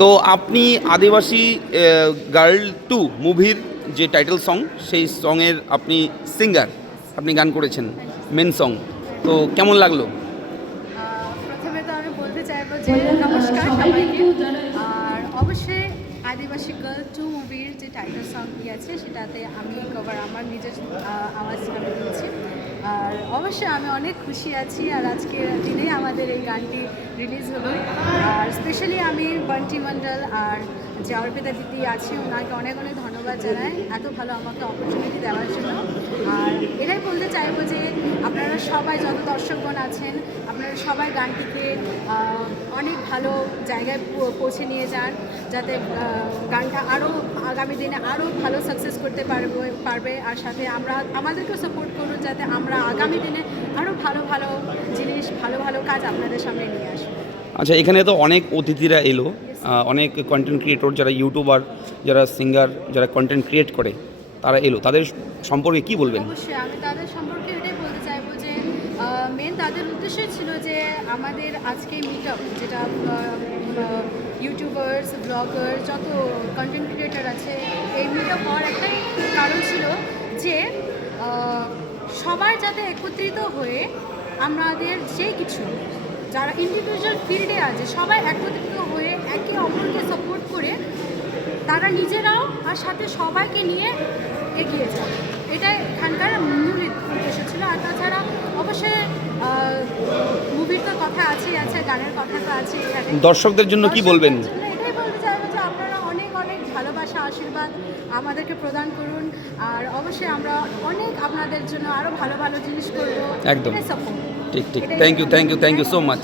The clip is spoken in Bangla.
তো আপনি আদিবাসী গার্ল 2 মুভির যে টাইটেল সং, সেই সঙের আপনি সিঙ্গার, আপনি গান করেছেন মেন সং। তো কেমন লাগলো? প্রথমে তো আমি বলতে চাইবো যে নমস্কার সবাইকে। আর অবশ্যই আদিবাসী গার্ল 2 মুভির যে টাইটেল সংটি আছে সেটাতে আমি কভার আমার নিজের আওয়াজ আমি দিয়েছি। আর অবশ্যই আমি অনেক খুশি আছি। আর আজকের দিনে আমাদের এই গানটি রিলিজ হলো। আর স্পেশালি আমি বন্টি মণ্ডল আর যে অর্পিতা দিদি আছে ওনাকে অনেক অনেক ধন্যবাদ জানাই এত ভালো আমাকে অপরচুনিটি দেওয়ার জন্য। আর এটাই বলতে চাইবো যে আপনারা সবাই যত দর্শকগণ আছেন আপনারা সবাই গানটিকে অনেক ভালো জায়গায় পৌঁছে নিয়ে যান, যাতে গানটা আরও আগামী দিনে আরও ভালো সাকসেস করতে পারবে। আর সাথে আমাদেরকেও সাপোর্ট করুন যাতে আমরা আগামী দিনে আরও ভালো ভালো জিনিস ভালো ভালো কাজ আপনাদের সামনে নিয়ে আসবো। আচ্ছা, এখানে তো অনেক অতিথিরা এলো, অনেক কন্টেন্ট ক্রিয়েটর, যারা ইউটিউবার, যারা সিঙ্গার, যারা কন্টেন্ট ক্রিয়েট করে, তারা এলো। তাদের সম্পর্কে কি বলবেন? অবশ্যই আমি তাদের সম্পর্কে এটাই বলতে চাইবো যে মেন তাদের উদ্দেশ্যই ছিল যে আমাদের আজকে মিট আপ, যেটা ইউটিউবার্স ব্লগার যত কন্টেন্ট ক্রিয়েটার আছে, এই মিট আপ হওয়ার একটাই কারণ ছিল যে সবাই যাতে একত্রিত হয়ে আমাদের যে কিছু যারা ইন্ডিভিজুয়াল ফিল্ডে আছে সবাই একত্রিত হয়ে একে অপরকে সাপোর্ট করে তারা নিজেরাও আর সাথে সবাইকে নিয়ে এগিয়ে যাবে, এটাই এখানকার মূল উদ্দেশ্য ছিল। আর তাছাড়া অবশ্যই মুভির তো কথা আছেই আছে, গানের কথা তো আছে। এখানে দর্শকদের জন্য কি বলবেন? এটাই বলতে চাইবো যে আপনারা অনেক অনেক ভালোবাসা আশীর্বাদ আমাদেরকে প্রদান করুন। আর অবশ্যই আমরা অনেক আপনাদের জন্য আরও ভালো ভালো জিনিস করবো। একদম সাপোর্ট। ঠিক। Thank you so much.